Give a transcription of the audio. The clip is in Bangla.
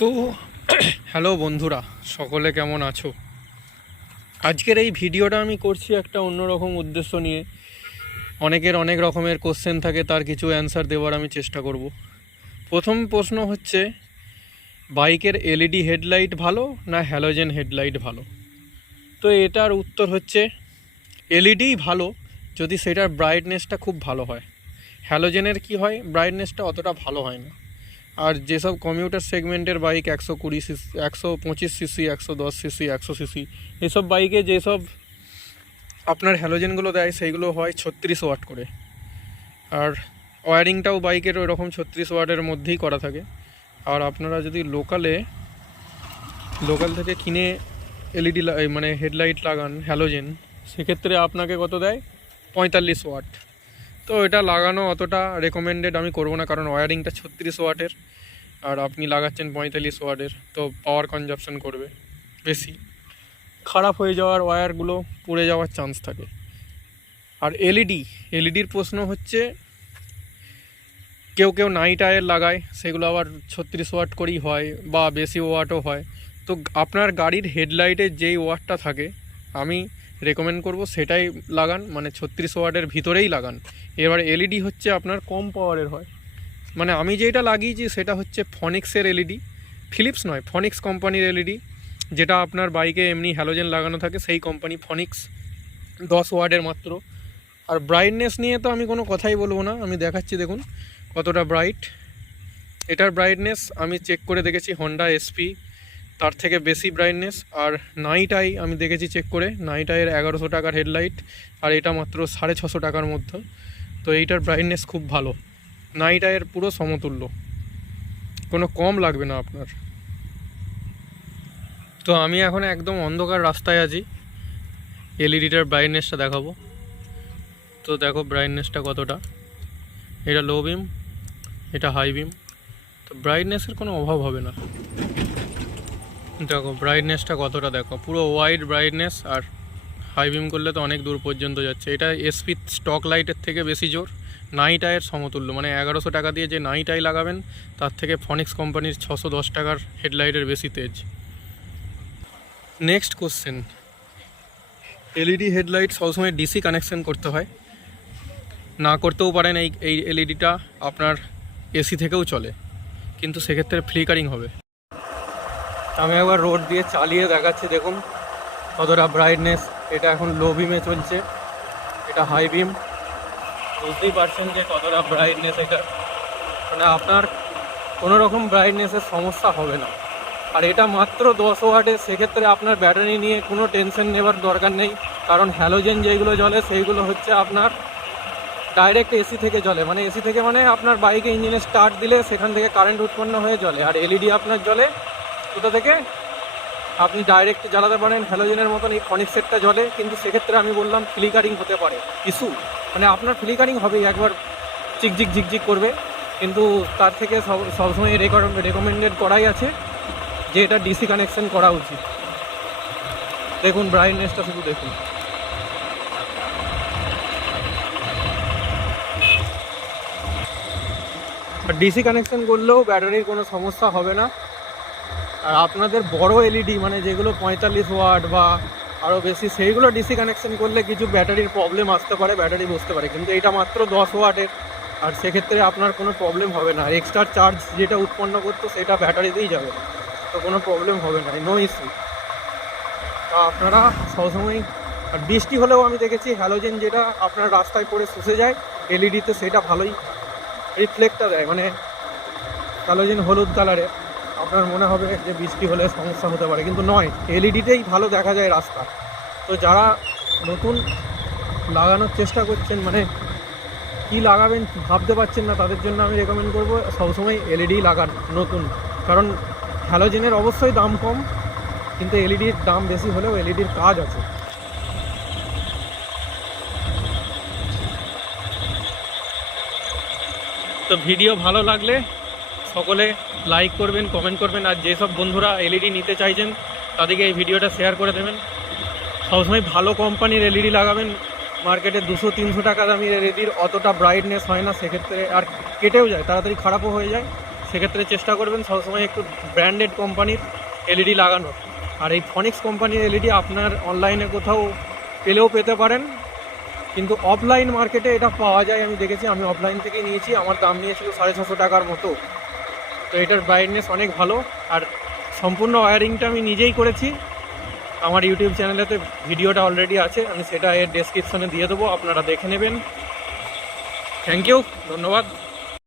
তো হ্যালো বন্ধুরা, সকলে কেমন আছো? আজকের এই ভিডিওটা আমি করছি একটা অন্যরকম উদ্দেশ্য নিয়ে। অনেকের অনেক রকমের কোশ্চেন থাকে, তার কিছু অ্যান্সার দেওয়ার আমি চেষ্টা করব। প্রথম প্রশ্ন হচ্ছে, বাইকের এলইডি হেডলাইট ভালো না হ্যালোজেন হেডলাইট ভালো? তো এটার উত্তর হচ্ছে এলইডিই ভালো, যদি সেটার ব্রাইটনেসটা খুব ভালো হয়। হ্যালোজেনের কি হয়, ব্রাইটনেসটা অতটা ভালো হয় না। আর যেসব কমিউটার সেগমেন্টের bike 120 CC, 125 CC, 110 CC, 100 CC, এসব বাইকে যেসব আপনার হ্যালোজেনগুলো দেয় সেইগুলো হয় 36 ওয়াট করে। আর ওয়ারিংটাও বাইকের ওইরকম 36 ওয়াটের মধ্যেই করা থাকে। আর আপনারা যদি লোকাল থেকে কিনে এলইডি মানে হেডলাইট লাগান হ্যালোজেন, সেক্ষেত্রে আপনাকে কত দেয়? 45 ওয়াট। তো এটা লাগানো অতটা রেকমেন্ডেড আমি করবো না, কারণ ওয়ারিংটা 36 ওয়াটের আর আপনি লাগাচ্ছেন 45 ওয়াটের, তো পাওয়ার কনজাপশন করবে বেশি, খারাপ হয়ে যাওয়ার, ওয়্যারগুলো পুড়ে যাওয়ার চান্স থাকে। আর এলইডির প্রশ্ন হচ্ছে, কেউ নাইট আয়ের লাগায়, সেগুলো আবার 36 ওয়াট করেই হয় বা বেশি ওয়াটও হয়। তো আপনার গাড়ির হেডলাইটের যেই ওয়াটটা থাকে, আমি রেকমেন্ড করব সেটাই লাগান, মানে 36 ওয়াটের ভিতরেই লাগান। এবার এলইডি হচ্ছে আপনার কম পাওয়ারের হয়, মানে আমি যেটা লাগিয়েছি সেটা হচ্ছে ফনিক্সের এলইডি, ফিলিপস নয়, ফনিক্স কোম্পানির এলইডি, যেটা আপনার বাইকে এমনি হ্যালোজেন লাগানো থাকে, সেই কোম্পানি ফনিক্স, 10 ওয়াটের মাত্র। আর ব্রাইটনেস নিয়ে তো আমি কোনো কথাই বলবো না, আমি দেখাচ্ছি দেখুন কতটা ব্রাইট। এটার ব্রাইটনেস আমি চেক করে দেখেছি, হন্ডা এসপি তার থেকে বেশি ব্রাইটনেস। আর নাইট আই আমি দেখেছি চেক করে, নাইট আইয়ের 1100 টাকার হেডলাইট, আর এটা মাত্র 650 টাকার মধ্যে। তো এইটার ব্রাইটনেস খুব ভালো, নাইট আইয়ের পুরো সমতুল্য, কোনো কম লাগবে না আপনার। তো আমি এখন একদম অন্ধকার রাস্তায় আছি, এলইডিটার ব্রাইটনেসটা দেখাবো। তো দেখো ব্রাইটনেসটা কতটা, এটা লো বিম, এটা হাই বিম, তো ব্রাইটনেসের কোনো অভাব হবে না। দেখো ব্রাইটনেসটা কতটা, দেখো পুরো ওয়াইড ব্রাইটনেস। আর হাই বিম করলে তো অনেক দূর পর্যন্ত যাচ্ছে। এটা এসপি স্টক লাইটের থেকে বেশি জোর, নাইট আইয়ের সমতুল্য, মানে 1100 টাকা দিয়ে যে নাইট আই লাগাবেন তার থেকে ফনিক্স কোম্পানির 610 টাকার হেডলাইটের বেশি তেজ। নেক্সট কোশ্চেন, এলইডি হেডলাইট সবসময় ডিসি কানেকশন করতে হয়, না করতেও পারেন। এই এলইডিটা আপনার এসি থেকেও চলে, কিন্তু সেক্ষেত্রে ফ্লিকারিং হবে। আমি একবার রোড দিয়ে চালিয়ে দেখাচ্ছি, দেখুন কতটা ব্রাইটনেস। এটা এখন লো বিমে চলছে, এটা হাই বিম, বুঝতেই পারছেন যে কতটা ব্রাইটনেস এটা, মানে আপনার কোনো রকম ব্রাইটনেসের সমস্যা হবে না। আর এটা মাত্র 10 ওয়াটে, সেক্ষেত্রে আপনার ব্যাটারি নিয়ে কোনো টেনশন নেবার দরকার নেই, কারণ হ্যালোজেন যেগুলো জ্বলে সেইগুলো হচ্ছে আপনার ডাইরেক্ট এসি থেকে জ্বলে, মানে এসি থেকে, মানে আপনার বাইকে ইঞ্জিনে স্টার্ট দিলে সেখান থেকে কারেন্ট উৎপন্ন হয়ে জ্বলে। আর এলইডি আপনার জ্বলে কোথা থেকে, আপনি ডাইরেক্ট জ্বালাতে পারেন হ্যালোজেনের মতন, এই ফনিক্সেরটা জ্বলে, কিন্তু সেক্ষেত্রে আমি বললাম ফ্লিকারিং হতে পারে ইস্যু, মানে আপনার ফ্লিকারিং হবেই, একবার ঝিকঝিক করবে, কিন্তু তার থেকে সবসময় রেকমেন্ডেড করাই আছে যে এটা ডিসি কানেকশন করা উচিত। দেখুন ব্রাইটনেসটা শুধু দেখুন। আর ডিসি কানেকশন করলেও ব্যাটারির কোনো সমস্যা হবে না। আর আপনাদের বড় এলইডি, মানে যেগুলো 45 ওয়াট বা আরও বেশি, সেইগুলো ডিসি কানেকশন করলে কিছু ব্যাটারির প্রবলেম আসতে পারে, ব্যাটারি বসতে পারে, কিন্তু এটা মাত্র 10 ওয়াটের, আর সেক্ষেত্রে আপনার কোনো প্রবলেম হবে না। এক্সট্রা চার্জ যেটা উৎপন্ন করতো সেটা ব্যাটারিতেই যাবে, তো কোনো প্রবলেম হবে না, নো ইস্যু। তা আপনারা সবসময়, আর বৃষ্টি হলেও আমি দেখেছি হ্যালোজেন যেটা আপনার রাস্তায় পড়ে শুষে যায়, এলইডিতে সেটা ভালোই রিফ্লেক্টটা দেয়, মানে হ্যালোজেন হলুদ কালারে, আপনার মনে হবে যে বৃষ্টি হলে সমস্যা হতে পারে, কিন্তু নয়, এলইডিতেই ভালো দেখা যায় রাস্তা। তো যারা নতুন লাগানোর চেষ্টা করছেন, মানে কি লাগাবেন ভাবতে পারছেন না, তাদের জন্য আমি রেকমেন্ড করব সবসময় এলইডি লাগান নতুন, কারণ হ্যালোজেনের অবশ্যই দাম কম, কিন্তু এলইডির দাম বেশি হলেও এলইডির কাজ আছে। তো ভিডিও ভালো লাগলে সকলে লাইক করবেন, কমেন্ট করবেন, আর যেসব বন্ধুরা এলইডি নিতে চাইছেন তাদেরকে এই ভিডিওটা শেয়ার করে দেবেন। সবসময় ভালো কোম্পানির এলইডি লাগাবেন, মার্কেটে 200-300 টাকা দামি এলইডির অতটা ব্রাইটনেস হয় না, সেক্ষেত্রে আর কেটেও যায়, তাড়াতাড়ি খারাপও হয়ে যায়, সেক্ষেত্রে চেষ্টা করবেন সবসময় একটু ব্র্যান্ডেড কোম্পানির এলইডি লাগানোর। আর এই ফনিক্স কোম্পানির এলইডি আপনার অনলাইনে কোথাও পেলেও পেতে পারেন, কিন্তু অফলাইন মার্কেটে এটা পাওয়া যায়, আমি দেখেছি। আমি অফলাইন থেকেই নিয়েছি, আমার দাম নিয়েছিল 650 টাকার মতো। তো এটার ব্রাইটনেস অনেক ভালো, আর সম্পূর্ণ ওয়্যারিংটা আমি নিজেই করেছি। আমার ইউটিউব চ্যানেলেতে ভিডিওটা অলরেডি আছে, আমি সেটা এর ডেসক্রিপশনে দিয়ে দেবো, আপনারা দেখে নেবেন। থ্যাংক ইউ, ধন্যবাদ।